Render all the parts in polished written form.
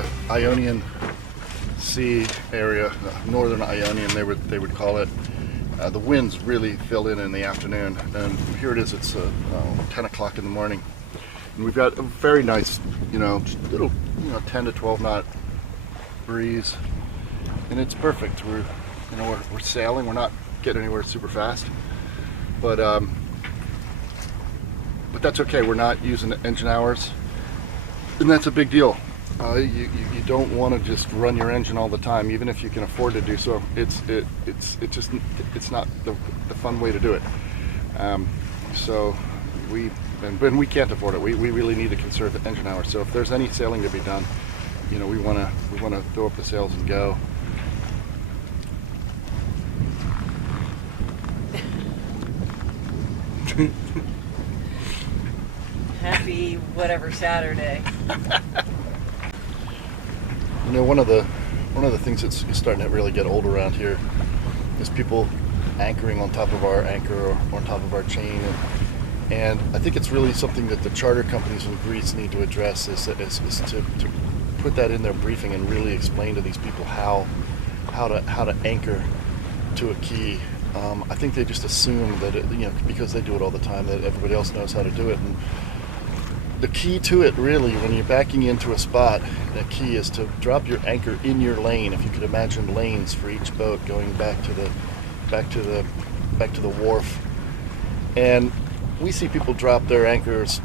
the Ionian Sea area, northern Ionian they would call it. The winds really fill in the afternoon, and here it is. It's 10 o'clock in the morning, and we've got a very nice, just little, 10 to 12 knot breeze, and it's perfect. We're sailing. We're not getting anywhere super fast, but that's okay. We're not using engine hours, and that's a big deal. You don't want to just run your engine all the time, even if you can afford to do so. It's not the fun way to do it. So we can't afford it. We really need to conserve the engine hours. So if there's any sailing to be done, we want to throw up the sails and go. Happy whatever Saturday. One of the things that's starting to really get old around here is people anchoring on top of our anchor or on top of our chain, and I think it's really something that the charter companies in Greece need to address is to put that in their briefing and really explain to these people how to anchor to a key. I think they just assume that because they do it all the time, that everybody else knows how to do it. And the key to it, really, when you're backing into a spot, the key is to drop your anchor in your lane. If you could imagine lanes for each boat going back to the wharf, and we see people drop their anchors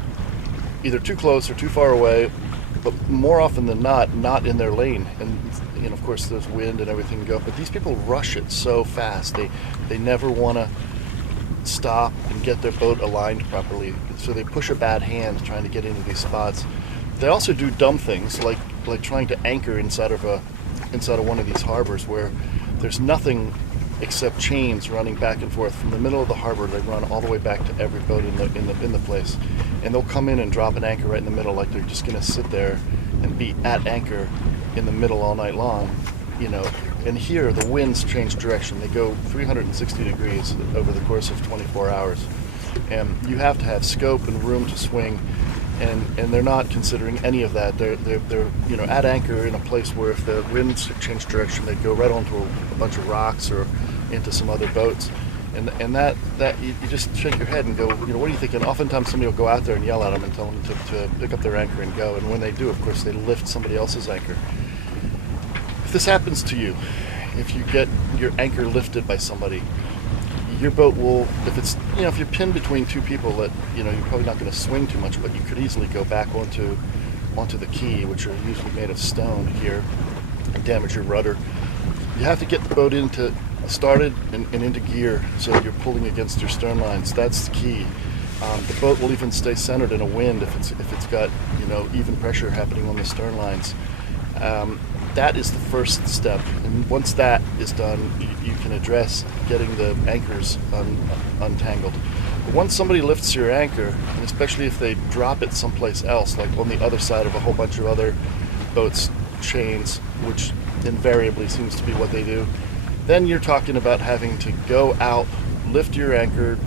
either too close or too far away, but more often than not in their lane. And of course, there's wind and everything to go. But these people rush it so fast. They never want to stop and get their boat aligned properly, so they push a bad hand trying to get into these spots. They also do dumb things like trying to anchor inside of one of these harbors where there's nothing except chains running back and forth from the middle of the harbor. They run all the way back to every boat in the place, and they'll come in and drop an anchor right in the middle, like they're just going to sit there and be at anchor in the middle all night long. And here the winds change direction. They go 360 degrees over the course of 24 hours. And you have to have scope and room to swing, and they're not considering any of that. They're at anchor in a place where if the winds change direction, they go right onto a bunch of rocks or into some other boats. And that you just shake your head and go, what are you thinking? Oftentimes somebody will go out there and yell at them and tell them to pick up their anchor and go. And when they do, of course, they lift somebody else's anchor. If this happens to you, if you get your anchor lifted by somebody, your boat will, if you're pinned between two people, that you're probably not going to swing too much, but you could easily go back onto the quay, which are usually made of stone here, and damage your rudder. You have to get the boat started and into gear so that you're pulling against your stern lines. That's the key. The boat will even stay centered in a wind if it's got even pressure happening on the stern lines. That is the first step, and once that is done, you can address getting the anchors untangled. But once somebody lifts your anchor, and especially if they drop it someplace else, like on the other side of a whole bunch of other boats' chains, which invariably seems to be what they do, then you're talking about having to go out, lift your anchor,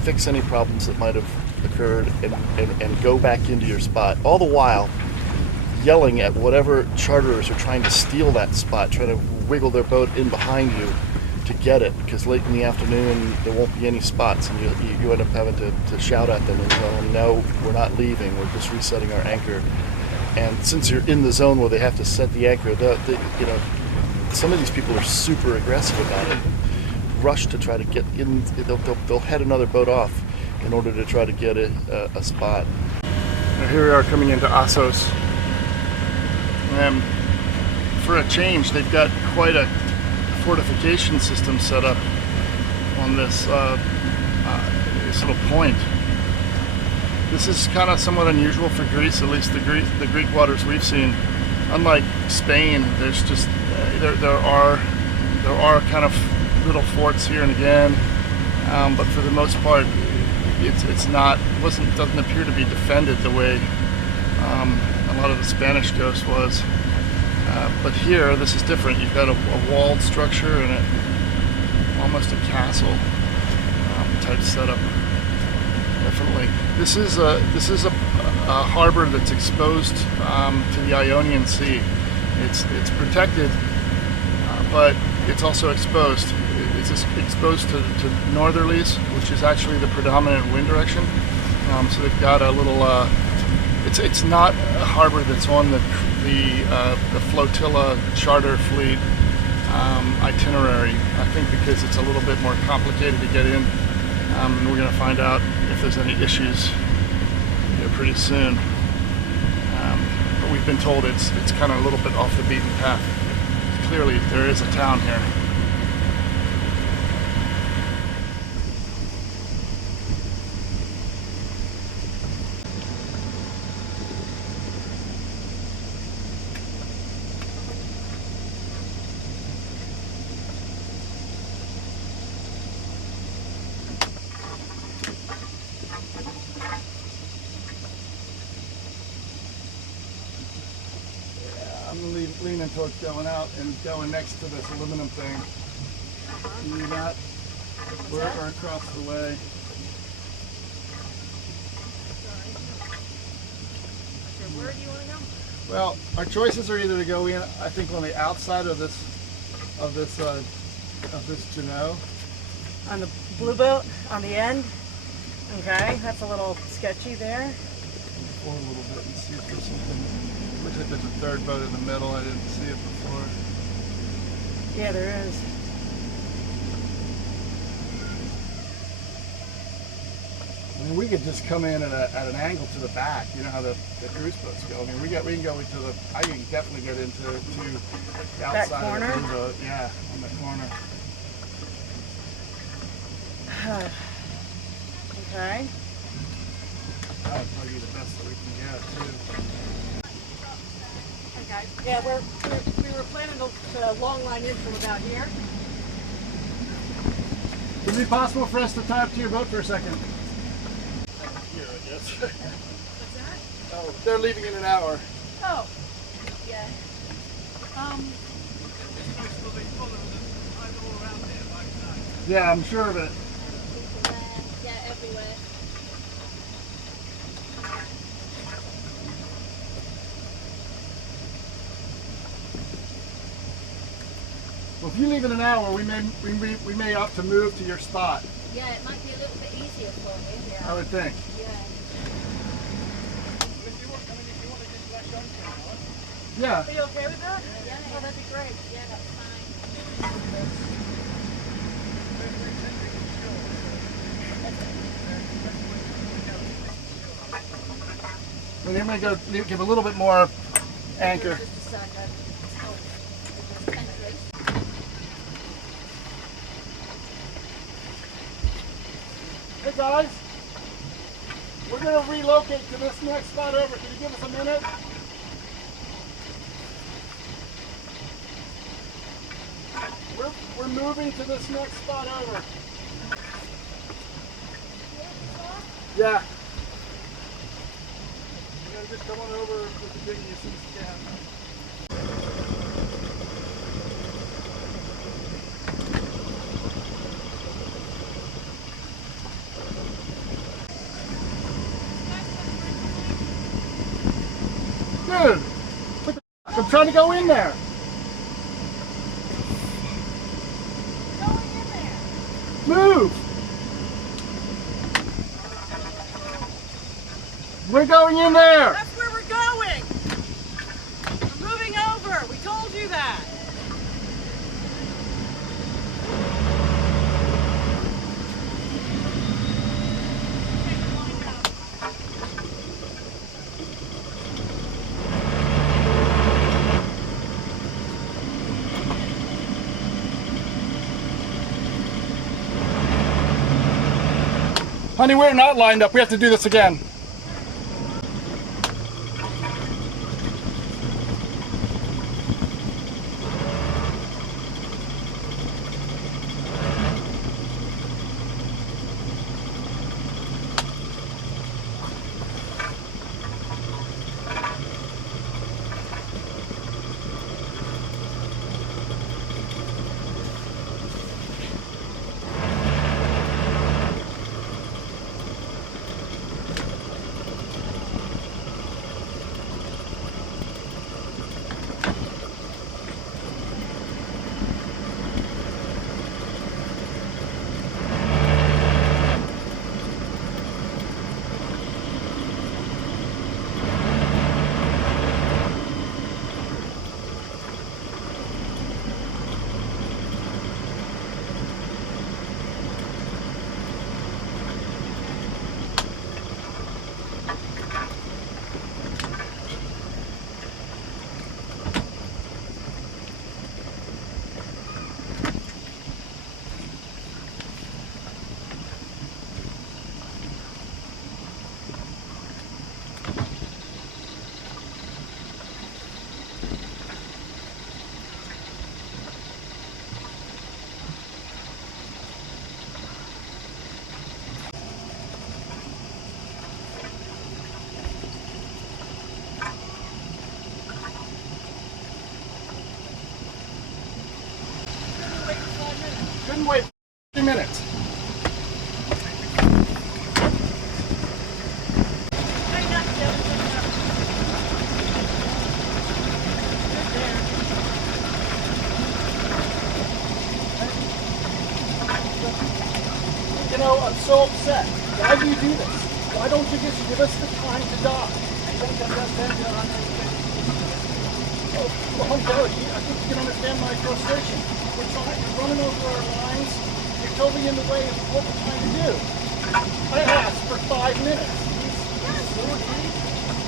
fix any problems that might have occurred, and go back into your spot. All the while, yelling at whatever charterers are trying to steal that spot, trying to wiggle their boat in behind you to get it, because late in the afternoon there won't be any spots, and you end up having to shout at them and tell them, no, we're not leaving, we're just resetting our anchor. And since you're in the zone where they have to set the anchor, some of these people are super aggressive about it, rush to try to get in. They'll head another boat off in order to try to get a spot. Now here we are coming into Assos. For a change, they've got quite a fortification system set up on this little point. This is kind of somewhat unusual for Greece, at least the Greek waters we've seen. Unlike Spain, there's just there are kind of little forts here and again, but for the most part, doesn't appear to be defended the way a lot of the Spanish coast was. But here, this is different. You've got a walled structure and almost a castle type setup. Definitely, this is a a harbor that's exposed to the Ionian Sea. It's protected, but it's also exposed. It's exposed to northerlies, which is actually the predominant wind direction. So they've got a little. It's not a harbor that's on the flotilla charter fleet itinerary. I think because it's a little bit more complicated to get in, and we're going to find out if there's any issues pretty soon. But we've been told it's kind of a little bit off the beaten path. Clearly, there is a town here. I'm leaning towards going out and going next to this aluminum thing. See that? We're across the way. Where do you want to go? Well, our choices are either to go in, I think, on the outside of this Jeanneau. On the blue boat, on the end. Okay, that's a little sketchy there. Forward a little bit and see if there's something. Looks like there's a third boat in the middle. I didn't see it before. Yeah, there is. I mean, we could just come in at an angle to the back. You know how the cruise boats go. I mean, we can go into the. I can definitely get into the outside That corner? of the blue boat. Yeah, on the corner. Okay. That would probably be the best that we can get too. Okay. Yeah, we were planning to long line in from about here. Would it be possible for us to tie up to your boat for a second? Here, I guess. What's that? Oh, they're leaving in an hour. Oh. Yeah. Yeah, I'm sure of it. Yeah, everywhere. Well, if you leave in an hour, we may opt to move to your spot. Yeah, it might be a little bit easier for me. I would think. Yeah. Yeah. Are you okay with that? Yeah. Oh, that'd be great. Yeah, that's fine. Well, you may go give a little bit more anchor. Just a second. Oh, thank you. Hey guys, we're going to relocate to this next spot over. Can you give us a minute? We're moving to this next spot over. Yeah. You gotta just come on over with the dinghy as soon as you can. Dude, what the f***? I'm trying to go in there. Move! We're going in there! That's where we're going! We're moving over! We told you that! Honey, we're not lined up. We have to do this again. so upset? Why do you do this? Why don't you just give us the time to die? Oh, well, I'm sorry. I think you can understand my frustration. We're running over our lines. You're totally in the way of what we're trying to do. I asked for 5 minutes.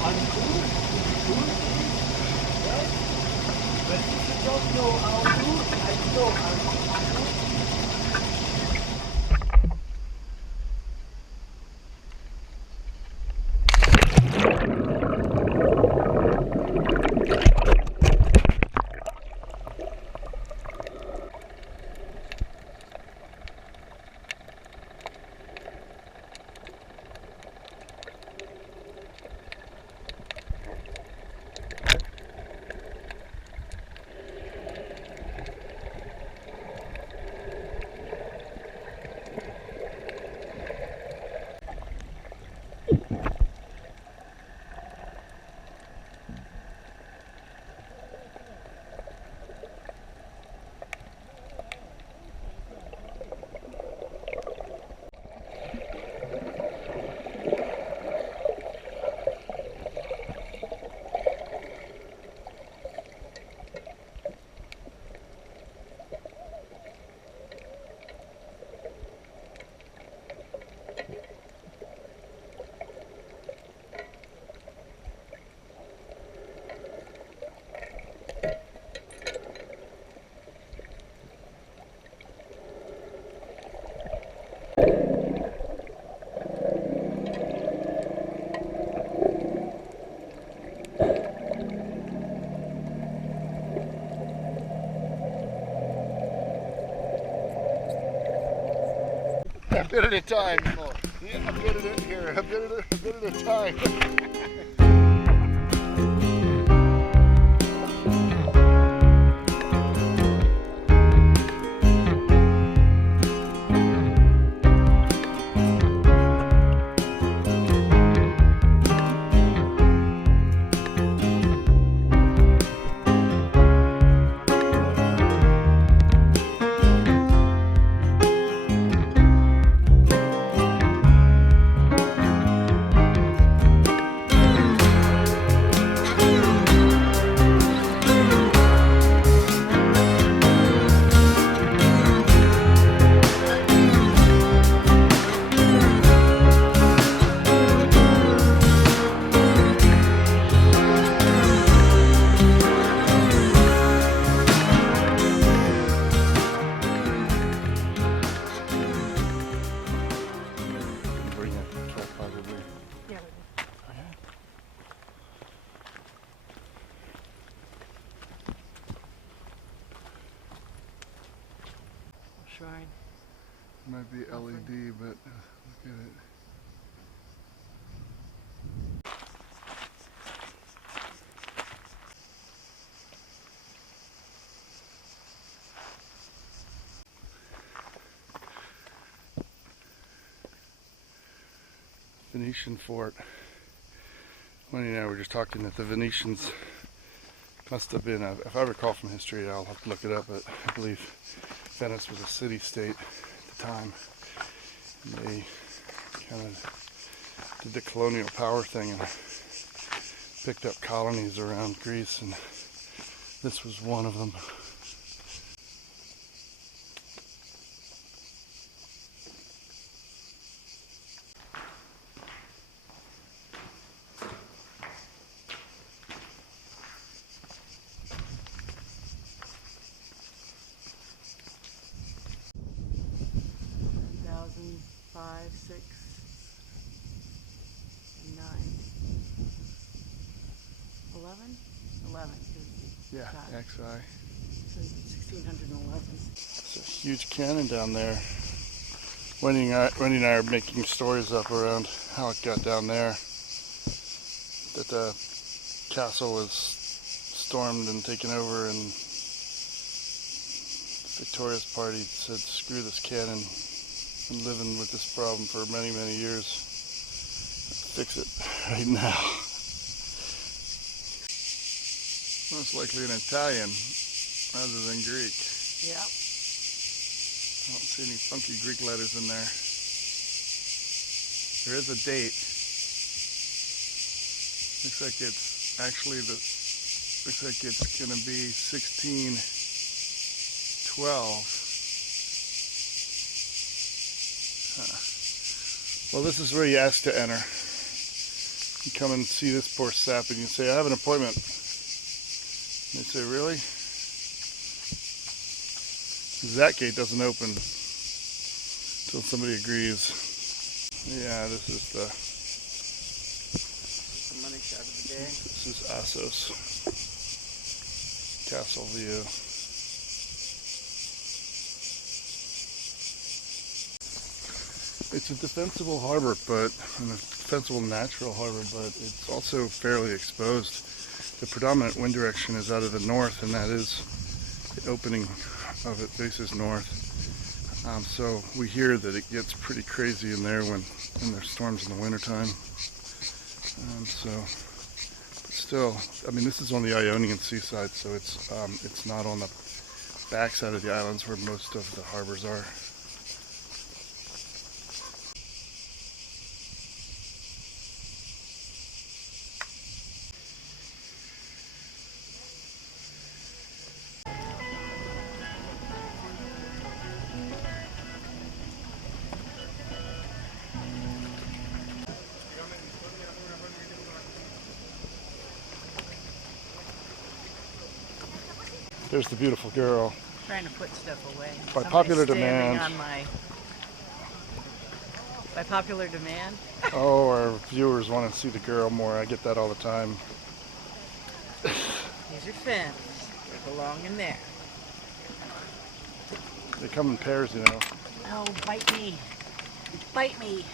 I'm good. Right? But if you don't know how to do it, I know how to do it. A bit at a time. Yeah, a bit at here. A bit at a time. Shrine. Might be LED, but look at it. Venetian fort. Wendy and I were just talking that the Venetians must have been, if I recall from history, I'll have to look it up, but I believe Venice was a city-state at the time. And they kind of did the colonial power thing and picked up colonies around Greece, and this was one of them. Five, 6, 9, 11? 11. Yeah, XI. So 1611. It's a huge cannon down there. Wendy and I are making stories up around how it got down there. That the castle was stormed and taken over, and the victorious party said, screw this cannon. Been living with this problem for many, many years. Fix it right now. Most likely in Italian rather than Greek. Yep. I don't see any funky Greek letters in there. There is a date. Looks like it's actually looks like it's gonna be 1612. Well, this is where you ask to enter. You come and see this poor sap and you say, I have an appointment. And they say, really? Because that gate doesn't open until somebody agrees. Yeah, this is the money shot of the day. This is Assos Castle View. It's a defensible harbor, and a defensible natural harbor, but it's also fairly exposed. The predominant wind direction is out of the north, and that is the opening of it faces north. So we hear that it gets pretty crazy in there when there's storms in the wintertime. But still, I mean, this is on the Ionian seaside, so it's not on the backside of the islands where most of the harbors are. There's the beautiful girl. Trying to put stuff away. By Somebody's popular standing demand. on by popular demand. Oh, our viewers want to see the girl more. I get that all the time. These are fins. They belong in there. They come in pairs, you know. Oh, bite me. Bite me.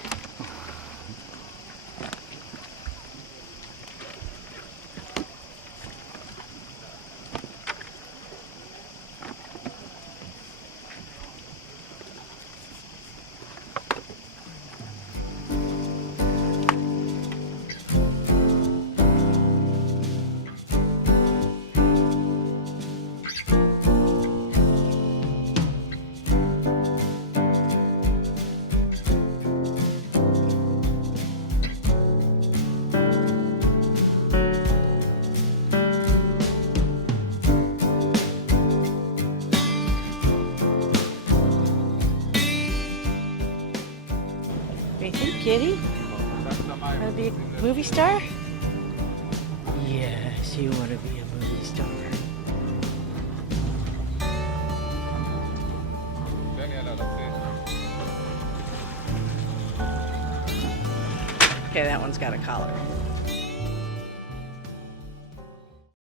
What do you think, kitty? Want to be a movie star? Yes, you want to be a movie star. Okay, that one's got a collar.